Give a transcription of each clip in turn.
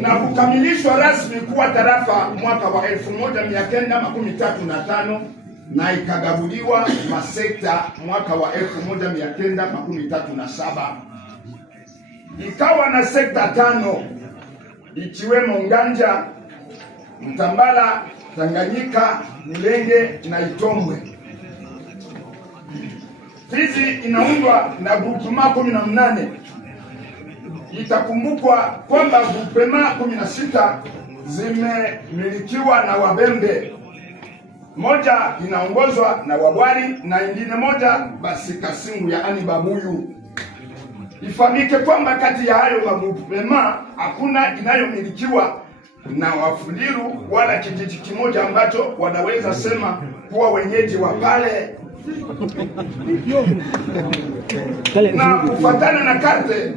na kukamilishwa rasmi kuwa tarafa mwaka wa 1935 na ikagabuliwa masekta mwaka wa 1937. Ikawa na sekta 5 ikiwemo Nganja, Mtambala, Tanganyika, Mulenge na Itombwe. Fizi inaundwa na grupema 18. Itakumbukwa kwamba grupema 16 zimemilikiwa na Wabembe, moja inaongozwa na Wabwari na ingine moja basi Kasingu yaani Babuyu. Ifahamike kwamba kati ya hayo magrupema hakuna inayomilikiwa na Wafuliru wala kijiji kimoja ambacho wanaweza sema kuwa wenyeji wa pale. Na kufatana na karte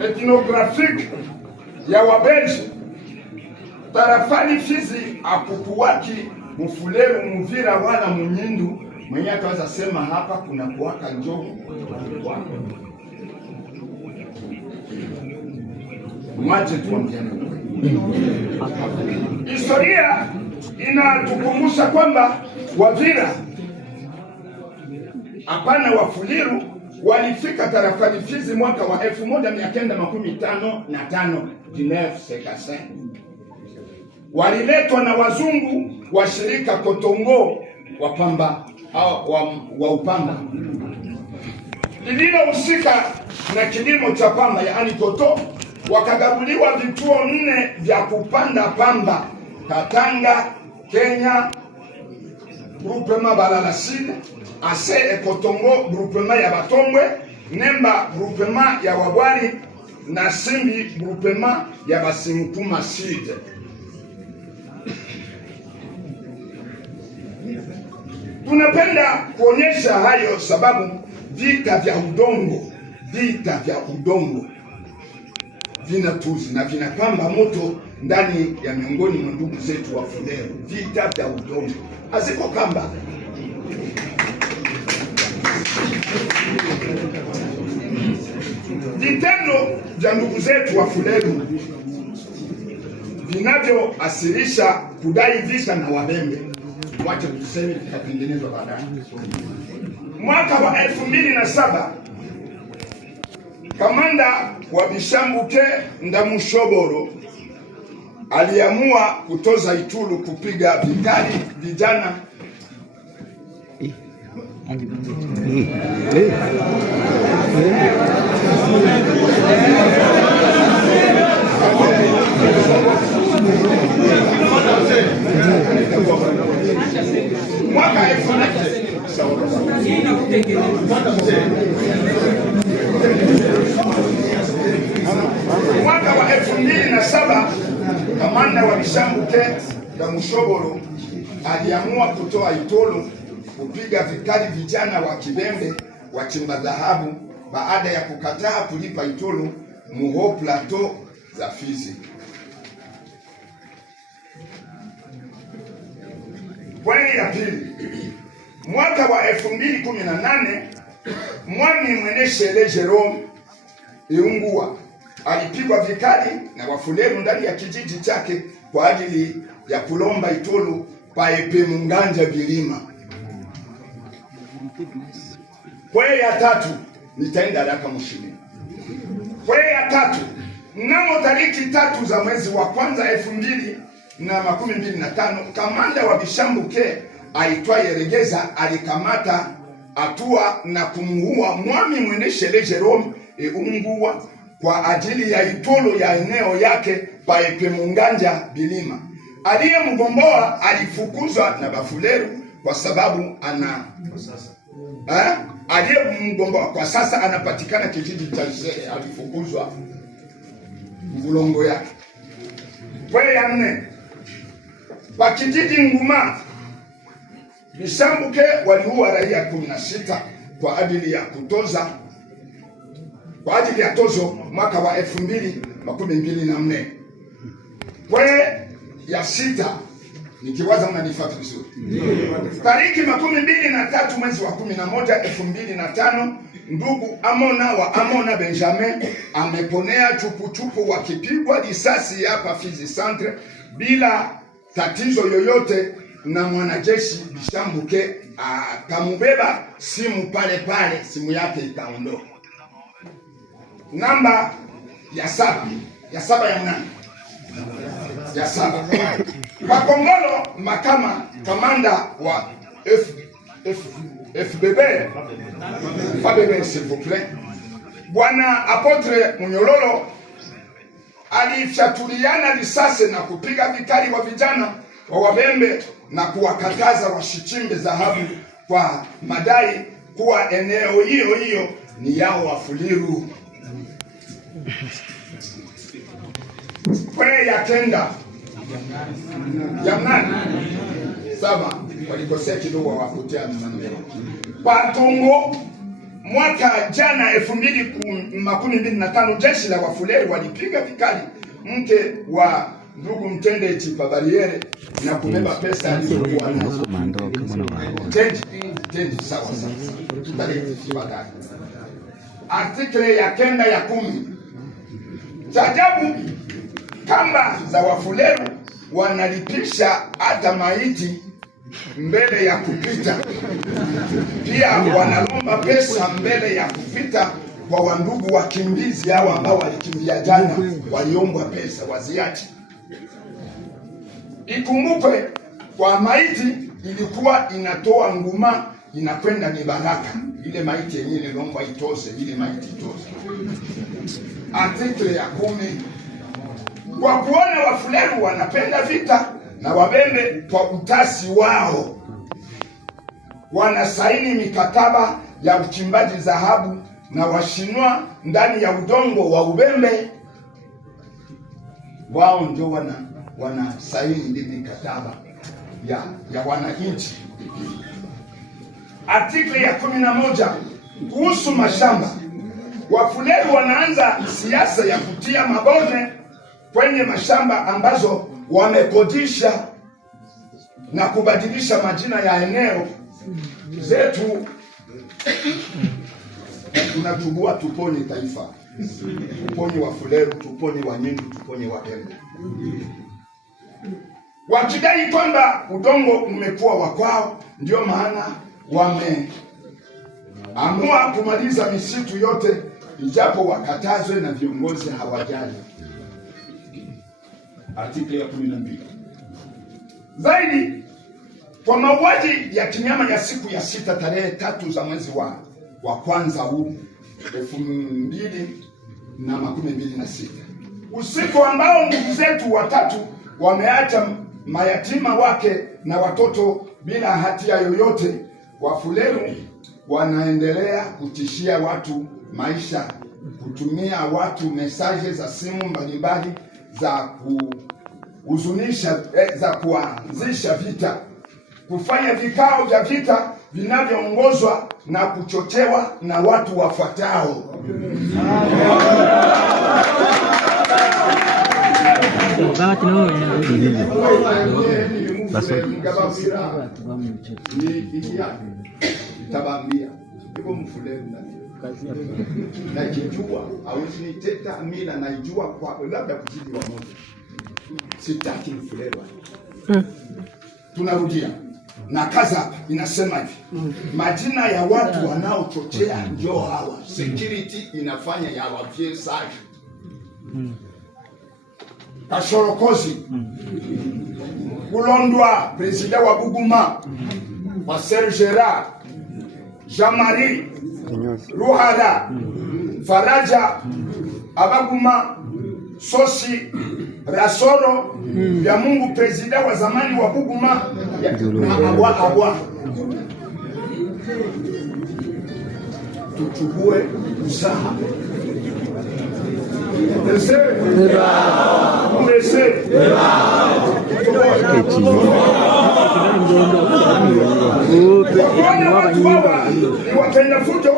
ethnographique ya Wabelgi, tarafani Fizi akukuwaki Mufuleru, Muvira wala Munyindu mwenye ataweza sema hapa kuna kuwaka njogu mwaje tuambiane. Historia inatukumbusha kwamba Wavira hapana Wafuliru walifika tarafani Fizi mwaka wa 1955. Waliletwa na wazungu wa shirika Kotongo wapamba wa upamba lililohusika na kilimo cha pamba yaani koto. Wakagabuliwa vituo 4 vya kupanda pamba: Katanga, Kenya, grupema Balalaside, Ase Ekotongo grupema ya Batombwe, Nemba grupema ya Wabwari na Simbi grupema ya Basinkuma Sud. Tunapenda kuonyesha hayo sababu vita vya udongo vinatuzi na vinapamba moto ndani ya miongoni mwa ndugu zetu wa Fuleru. Vita vya udongo haziko kamba. Vitendo vya ndugu zetu wa Fuleru vinavyoasirisha kudai vita na Wabembe, wacha tuseme vikatengenezwa baadaye. Mwaka wa 2007 kamanda wa Bishambuke Ndamushoboro aliamua kutoza Itulu kupiga vikali vijana mwaka 2007 kamanda wa Bishambuke Ndamushoboro aliamua kutoa Itulu kupiga vikali vijana wa Kibembe wachimba dhahabu baada ya kukataa kulipa Itulu Muho Plateau za Fizi. Pwani ya pili, mwaka wa 2018 Mwami Mweneshele Jerome Iungua alipigwa vikali na Wafuleru ndani ya kijiji chake kwa ajili ya kulomba Itulu paepe Munganja Bilima. Pwani ya tatu, nitaenda daka mshini. Pwani ya tatu, mnamo tariki 3 za mwezi wa kwanza 2025, kamanda wa Bishambuke aitwaye Regeza alikamata hatua na kumuua Mwami Mweneshele Jerome Iungua kwa ajili ya Itulu ya eneo yake paepe Munganja Bilima. Aliyemgomboa alifukuzwa na Bafuleru kwa sababu aliyemgomboa kwa sasa anapatikana kijiji cha Zee, alifukuzwa Ngulongo yake. Pwele ya 4, pa kijiji Nguma Bishambuke waliua raia 16 kwa ajili ya tozo mwaka wa 2024. Pwele ya 6, Nikiwaza mnanifuata vizuri. Tariki 23 mwezi wa 11 2005, ndugu Amona wa Amona Benjamin ameponea chupu wakipigwa risasi hapa Fizi Centre bila tatizo yoyote, na mwanajeshi Bishambuke akamubeba simu pale, simu yake ikaondoka. Namba ya saba ya mnane ya saba. Makongolo Makama, kamanda wa FBB s'il vous plaît, Bwana Apotre Munyololo alifyatuliana risasi na kupiga vikali wa vijana wa Wabembe na kuwakataza washichimbe dhahabu kwa madai kuwa eneo hiyo ni yao Wafuliru. Kwe ya kenda ya mnani saba walikosea kidogo wakutea msanamela. Patongo mwaka jana 2025 jeshi la Wafuliru walipiga vikali mke wa ndugu Mtende Chipa Bariere na kubeba pesa alizokuwa nazo. Tendi sawa. Tutalifikia artikle ya kenda ya 10. Chajabu, kamba za Wafuliru wanalipisha hata maiti mbele ya kupita. Pia wanalomba pesa mbele ya kupita kwa wandugu wakimbizi hao ambao walikimbia jana, waliombwa pesa waziache. Ikumbukwe kwa maiti ilikuwa inatoa nguma inakwenda ni baraka. Ile maiti yenyewe iliomba itose, ile maiti itose. Artikle ya 10. Kwa kuona Wafuliru wanapenda vita na Wabembe kwa utasi wao, wanasaini mikataba ya uchimbaji dhahabu na Washinwa ndani ya udongo wa Ubembe. Wao ndio wanasaini ile mikataba ya wananchi. Artikle ya 11 kuhusu mashamba. Wafuliru wanaanza siasa ya kutia mabone kwenye mashamba ambazo wamekodisha na kubadilisha majina ya eneo zetu. Tunatubua tuponye taifa, tuponye Wafuliru, tuponye Wanyindu, tuponye Wabembe. Wakidai kwamba udongo umekuwa wa kwao, ndio maana wameamua kumaliza misitu yote, ijapo wakatazwe na viongozi hawajali. Artikle ya 12. Zaidi, kwa mauaji ya kinyama ya siku ya 6 tarehe 3 za mwezi wa kwanza huu 2026, usiku ambao ndugu zetu watatu wameacha mayatima wake na watoto bila hatia yoyote, Wafuliru wanaendelea kutishia watu maisha, kutumia watu mesaje za simu mbalimbali za kuhuzunisha, za kuanzisha vita, kufanya vikao vya vita vinavyoongozwa na kuchochewa na watu wafuatao. Tabambia iko Mfuliru ndani na kijua hawezi niteta mila na ijua kwa labda kuzidi wa moja. Sitaki Mfuliru. Tunarudia na kaza inasema hivi, majina ya watu wanaochochea ndio hawa. Security inafanya ya wavie saji. Kashorokozi Kulondwa, president wa Buguma, Pastor Gerard, Jean-Marie Ruhada, Faraja Abaguma, Sosi Rasoro ya Mungu, president wa zamani wa Buguma na Abwa. Tuchukue usaha. Ni wapenda fujo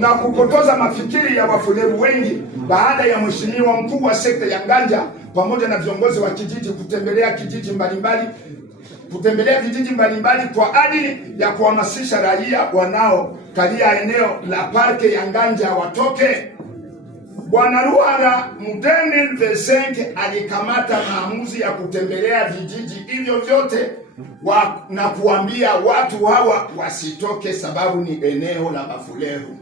na kupotoza mafikiri ya Wafuliru wengi baada ya mheshimiwa mkuu wa sekta ya Nganja pamoja na viongozi wa kijiji kutembelea kijiji mbalimbali kutembelea vijiji mbalimbali kwa ajili ya kuhamasisha raia wanaokalia eneo la parke ya Nganja watoke. Bwana Ruhara Mudeni Vesenke alikamata maamuzi ya kutembelea vijiji hivyo vyote na kuambia watu hawa wasitoke sababu ni eneo la Bafuleru.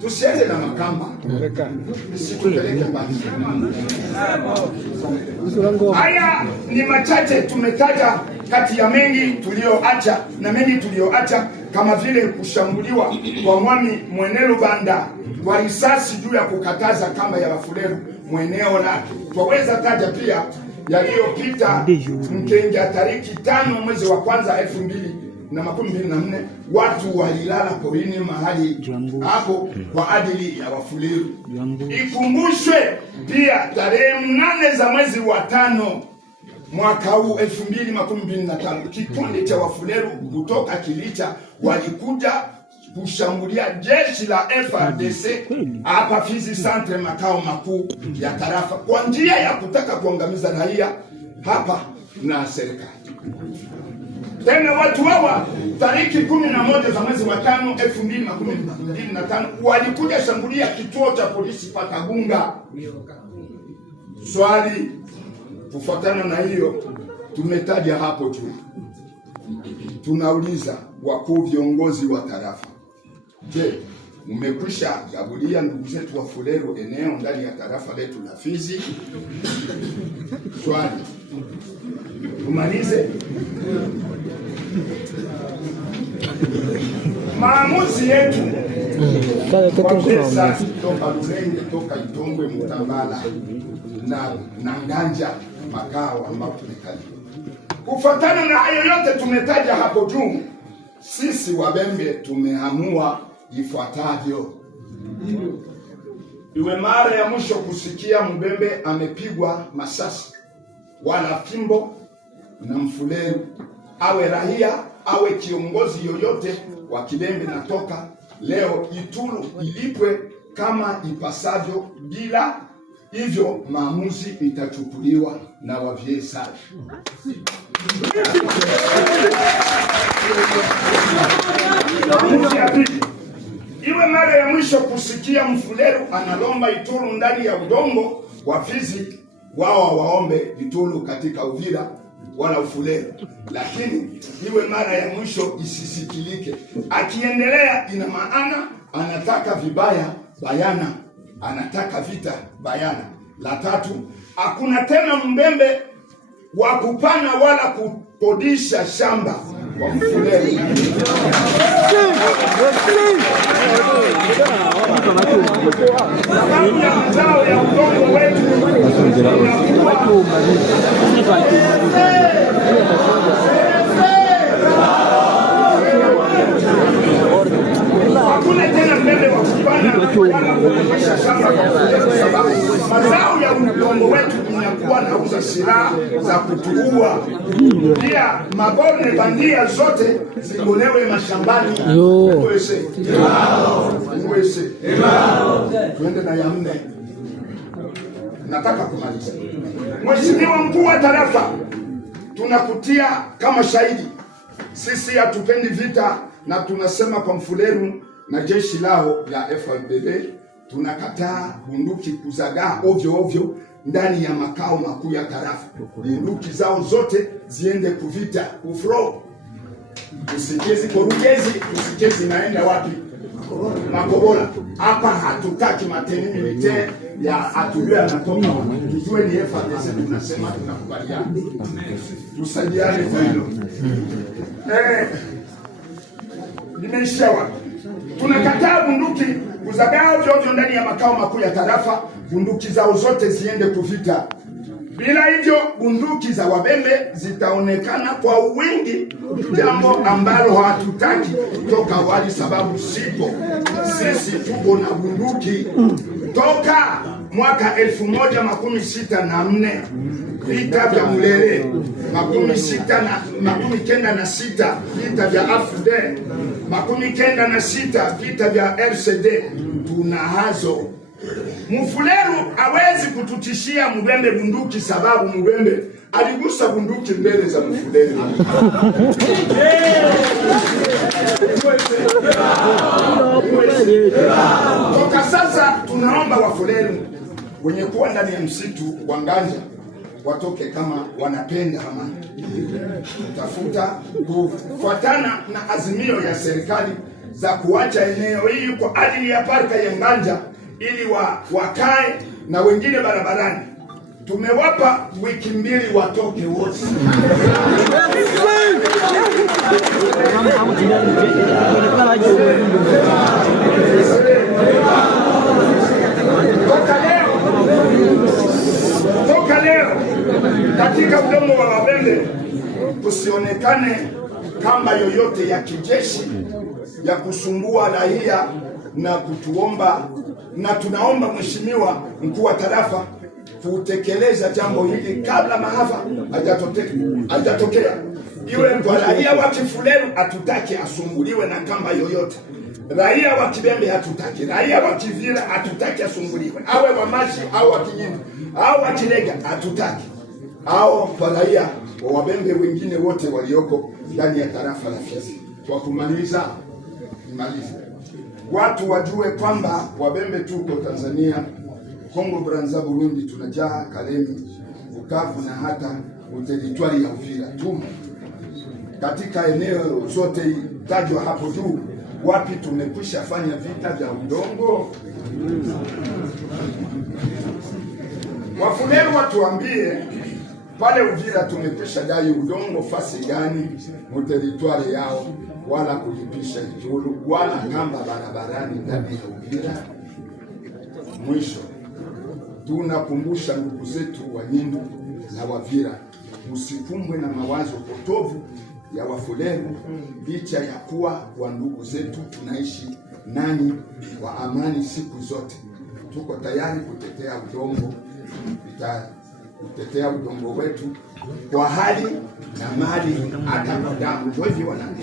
Tusiende na makamba. Sikupeleke mbali. Haya ni machache tumetaja kati ya mengi tulioacha na mengi tulioacha, kama vile kushambuliwa kwa Mwami Mwenelu Banda kwa risasi juu ya kukataza kamba ya Bafuleru mweneo lake. Twaweza taja pia yaliyopita Mkenja tariki 5 mwezi wa kwanza 2024, watu walilala porini mahali hapo kwa ajili ya Wafuleru. Ikumbushwe pia tarehe 8 za mwezi wa 5 mwaka huu 2025, kikundi cha Wafuleru kutoka Kilicha walikuja kushambulia jeshi la FARDC hapa Fizi Centre, makao makuu ya tarafa, kwa njia ya kutaka kuangamiza raia hapa na serikali. Tena watu hawa tariki 11 za mwezi wa 5 2025 walikuja shambulia kituo cha polisi Patagunga. Swali kufuatana na hiyo tumetaja hapo juu, tunauliza wakuu viongozi wa tarafa, je, mmekwisha gabulia ndugu zetu wa Fuleru eneo ndani ya tarafa letu la Fizi? Swali. Tumalize. Maamuzi yetu toka Lulenge, toka Itongwe, Mutambala na Nganja makao ambapo tumekalia. Kufuatana na hayo yote tumetaja hapo juu, sisi Wabembe tumeamua ifuatavyo. Iwe mara ya mwisho kusikia Mbembe amepigwa masasi wala fimbo na Mfuleru, awe raia awe kiongozi yoyote wa Kibembe, natoka leo Itulu ilipwe kama ipasavyo, bila hivyo maamuzi itachukuliwa na wavyesa. Iwe mara ya mwisho kusikia Mfuleru analomba Itulu ndani ya udongo wa Fizi, wao waombe Itulu katika Uvira wala Ufuleru, lakini iwe mara ya mwisho isisikilike. Akiendelea ina maana anataka vibaya bayana, anataka vita bayana. La tatu, hakuna tena Mbembe wa kupana wala kukodisha shamba kwa Mfuleru. Sababu ya mazao ya udongo wetu hakuna tena Mbembe wa kupana wala kukodisha shamba kwa Mfuleru, sababu mazao ya udongo wetu inakuwa na uza silaha za kutuua. Pia maborne bandia zote zigolewe mashambani. Uweze tuende na ya 4. Nataka kumaliza. Mheshimiwa mkuu wa tarafa, tunakutia kama shahidi. Sisi hatupendi vita na tunasema kwa Mfuleru na jeshi lao la FARDC, tunakataa bunduki kuzagaa ovyo ovyo ndani ya makao makuu ya tarafa. Bunduki zao zote ziende kuvita ufro. Usikezi korugezi, usikezi naenda wapi? Makobola. Hapa hatutaki mateni militaire ya atujue anatoka. Tujue ni FARDC, tunasema tunakubaliana. Tusaidiane kwa hilo. Limeisha wapi? Tunakataa bunduki kuzagaa ovyo ovyo ndani ya makao makuu ya tarafa. Bunduki zao zote ziende kuvita. Bila hivyo bunduki za Wabembe zitaonekana kwa wingi, jambo ambalo hatutaki kutoka wali, sababu sipo. Sisi tuko na bunduki toka mwaka 1164, vita vya Mulele, 1996 vita vya AFD, 1996 vita vya RCD. Tunahazo. Mfuleru hawezi kututishia Mbembe bunduki, sababu Mbembe aligusa bunduki mbele za Mfulero. Toka sasa tunaomba Wafulero wenye kuwa ndani ya msitu wa Nganja watoke kama wanapenda amani, tafuta kufuatana na azimio ya serikali za kuacha eneo hili kwa ajili ya parka ya Nganja ili wakae na wengine barabarani. Tumewapa wiki 2 watoke wote. Toka leo katika udongo wa Wabembe kusionekane kamba yoyote ya kijeshi ya kusumbua raia na kutuomba, na tunaomba Mheshimiwa Mkuu wa Tarafa kutekeleza jambo hili kabla maafa hajatokea. Iwe kwa raia wa Kifulero hatutaki asumbuliwe na kamba yoyote. Raia wa Kibembe hatutaki. Raia wa Kivira hatutaki asumbuliwe. Awe wa Mashi au wa Kinyini au wa Kirega hatutaki. Au kwa raia wa Wabembe wengine wote walioko ndani ya tarafa la Fizi. Kwa kumaliza, watu wajue kwamba Wabembe tuko Tanzania, Kongo Brazza, Burundi, tunajaa Kalemi, Bukavu na hata teritwari ya Uvira tu. Katika eneo zote tajwa hapo juu, wapi tumekwisha fanya vita vya udongo? Wafulero watuambie pale Uvira tumekwisha dai udongo fasi gani teritwari yao, wala kulipisha itulu wala kamba barabarani ndani ya Uvira. Mwisho tunakumbusha ndugu zetu wa Nyindu na Wavira, usikumbwe na mawazo potovu ya Wafulero. Licha ya kuwa wa ndugu zetu, tunaishi nani kwa amani siku zote. Tuko tayari kutetea udongo wetu kwa hali na mali, hata kwa damu. Ndio hivyo wanangu.